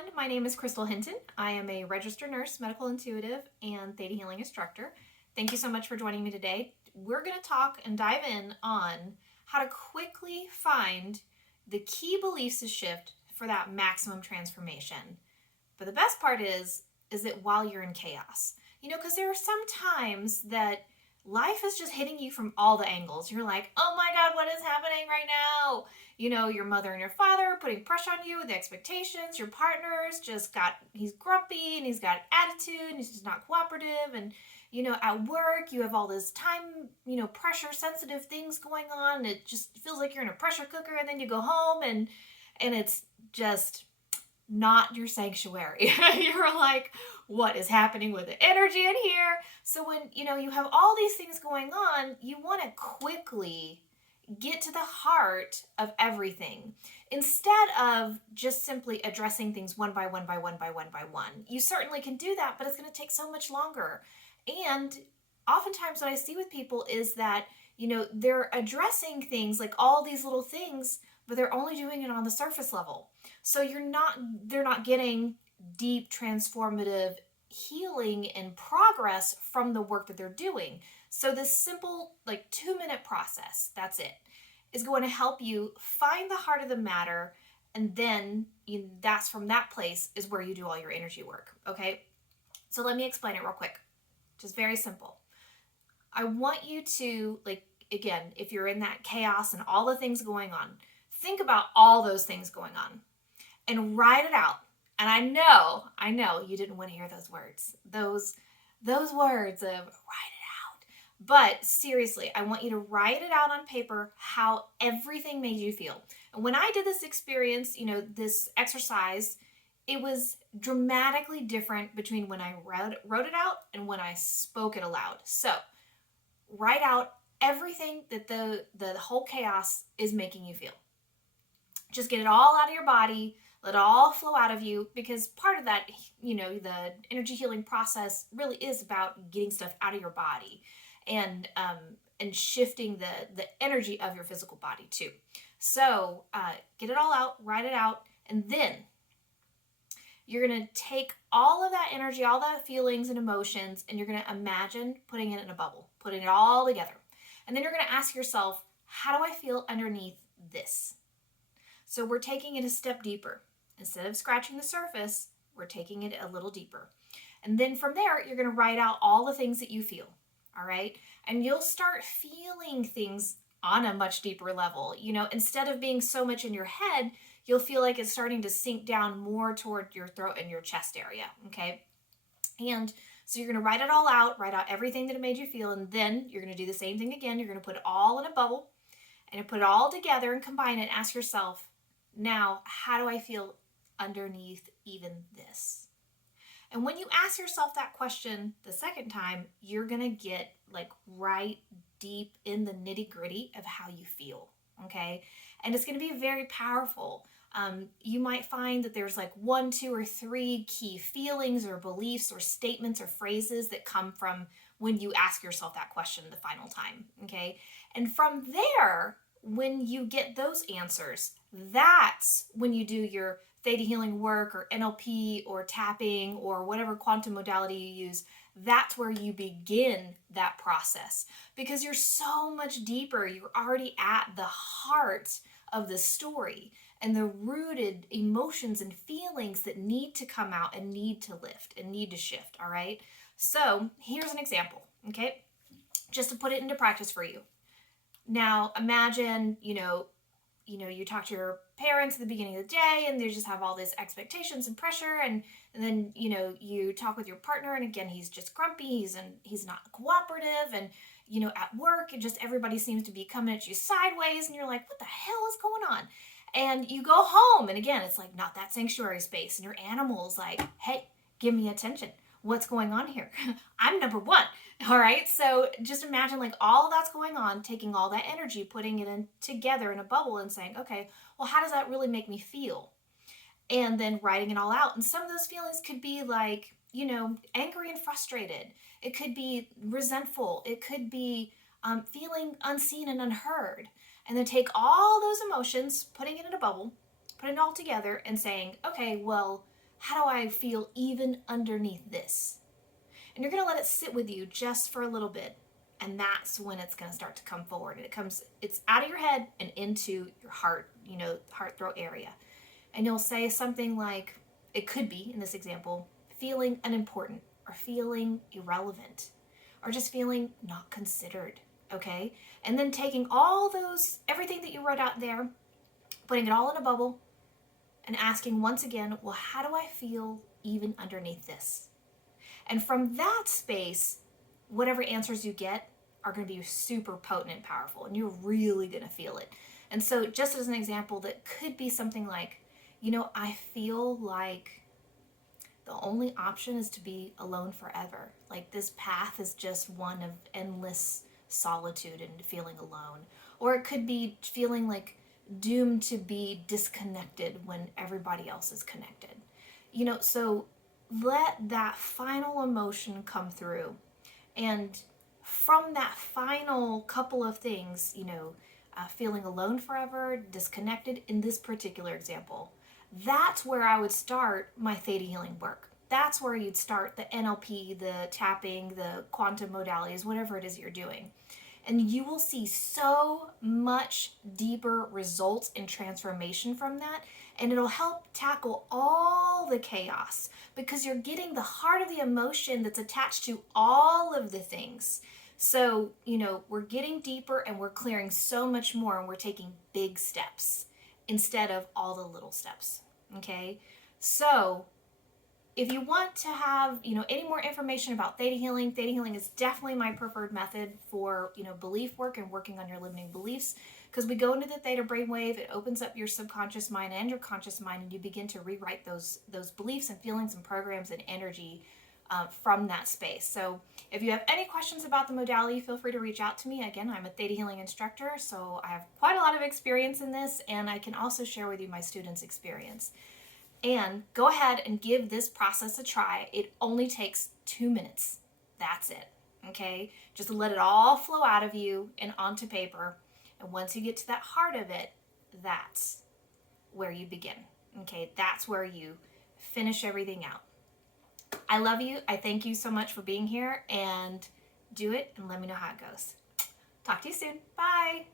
everyone. My name is Crystal Hinton. I am a registered nurse, medical intuitive, and theta healing instructor. Thank you so much for joining me today. We're going to talk and dive in on how to quickly find the key beliefs to shift for that maximum transformation. But the best part is that while you're in chaos, because there are some times that life is just hitting you from all the angles. You're like, oh my God, what is happening right now? Your mother and your father are putting pressure on you with expectations. Your partner's he's grumpy and he's got attitude and he's just not cooperative. And, at work, you have all this time, pressure sensitive things going on. It just feels like you're in a pressure cooker, and then you go home and it's just not your sanctuary. You're like, what is happening with the energy in here? So when, you have all these things going on, you want to quickly get to the heart of everything instead of just simply addressing things one by one by one by one by one. You certainly can do that, but it's going to take so much longer. And oftentimes what I see with people is that, they're addressing things like all these little things, but they're only doing it on the surface level. So they're not getting deep transformative healing and progress from the work that they're doing. So this simple 2-minute process, that's it, is going to help you find the heart of the matter. And then that's from that place is where you do all your energy work. Okay. So let me explain it real quick. Just very simple. I want you to, again, if you're in that chaos and all the things going on, think about all those things going on and write it out. And I know you didn't want to hear those words. Those words of write it out. But seriously, I want you to write it out on paper how everything made you feel. And when I did this experience, this exercise, it was dramatically different between when I wrote it out and when I spoke it aloud. So write out everything that the whole chaos is making you feel. Just get it all out of your body. Let it all flow out of you, because part of that, the energy healing process really is about getting stuff out of your body and shifting the energy of your physical body too. So get it all out, write it out, and then you're going to take all of that energy, all that feelings and emotions, and you're going to imagine putting it in a bubble, putting it all together. And then you're going to ask yourself, how do I feel underneath this? So we're taking it a step deeper. Instead of scratching the surface, we're taking it a little deeper. And then from there, you're going to write out all the things that you feel, all right? And you'll start feeling things on a much deeper level. Instead of being so much in your head, you'll feel like it's starting to sink down more toward your throat and your chest area, okay? And so you're going to write it all out, write out everything that it made you feel, and then you're going to do the same thing again. You're going to put it all in a bubble, and you put it all together and combine it and ask yourself, now, how do I feel underneath even this? And when you ask yourself that question the second time, you're going to get right deep in the nitty-gritty of how you feel, okay? And it's going to be very powerful. You might find that there's 1, 2, or 3 key feelings or beliefs or statements or phrases that come from when you ask yourself that question the final time, okay? And from there, when you get those answers, that's when you do your theta healing work or NLP or tapping or whatever quantum modality you use. That's where you begin that process, because you're so much deeper. You're already at the heart of the story and the rooted emotions and feelings that need to come out and need to lift and need to shift, all right? So here's an example, okay? Just to put it into practice for you. Now, imagine, you talk to your parents at the beginning of the day and they just have all these expectations and pressure. And then, you talk with your partner and again, he's just grumpy. He's not cooperative. And, at work, and just everybody seems to be coming at you sideways. And you're like, what the hell is going on? And you go home. And again, it's not that sanctuary space. And your animal's like, hey, give me attention. What's going on here? I'm number one. All right. So just imagine all of that's going on, taking all that energy, putting it in together in a bubble and saying, okay, well, how does that really make me feel? And then writing it all out. And some of those feelings could be angry and frustrated. It could be resentful. It could be feeling unseen and unheard. And then take all those emotions, putting it in a bubble, putting it all together and saying, okay, well, how do I feel even underneath this? And you're going to let it sit with you just for a little bit. And that's when it's going to start to come forward. And it's out of your head and into your heart, heart throat area. And you'll say something like, it could be, in this example, feeling unimportant or feeling irrelevant or just feeling not considered, okay? And then taking everything that you wrote out there, putting it all in a bubble and asking once again, well, how do I feel even underneath this? And from that space, whatever answers you get are going to be super potent and powerful, and you're really going to feel it. And so just as an example, that could be something like, I feel like the only option is to be alone forever. Like this path is just one of endless solitude and feeling alone. Or it could be feeling like doomed to be disconnected when everybody else is connected. So let that final emotion come through. And from that final couple of things, feeling alone forever, disconnected in this particular example, that's where I would start my theta healing work. That's where you'd start the NLP, the tapping, the quantum modalities, whatever it is you're doing. And you will see so much deeper results and transformation from that. And it'll help tackle all the chaos because you're getting the heart of the emotion that's attached to all of the things. So, we're getting deeper and we're clearing so much more, and we're taking big steps instead of all the little steps. Okay? So, if you want to have, any more information about theta healing is definitely my preferred method for, belief work and working on your limiting beliefs, because we go into the theta brainwave, it opens up your subconscious mind and your conscious mind, and you begin to rewrite those beliefs and feelings and programs and energy from that space. So if you have any questions about the modality, feel free to reach out to me. Again, I'm a theta healing instructor, so I have quite a lot of experience in this, and I can also share with you my students' experience. And go ahead and give this process a try. It only takes 2 minutes. That's it. Okay? Just let it all flow out of you and onto paper. And once you get to that heart of it, that's where you begin. Okay? That's where you finish everything out. I love you. I thank you so much for being here, and do it and let me know how it goes. Talk to you soon. Bye.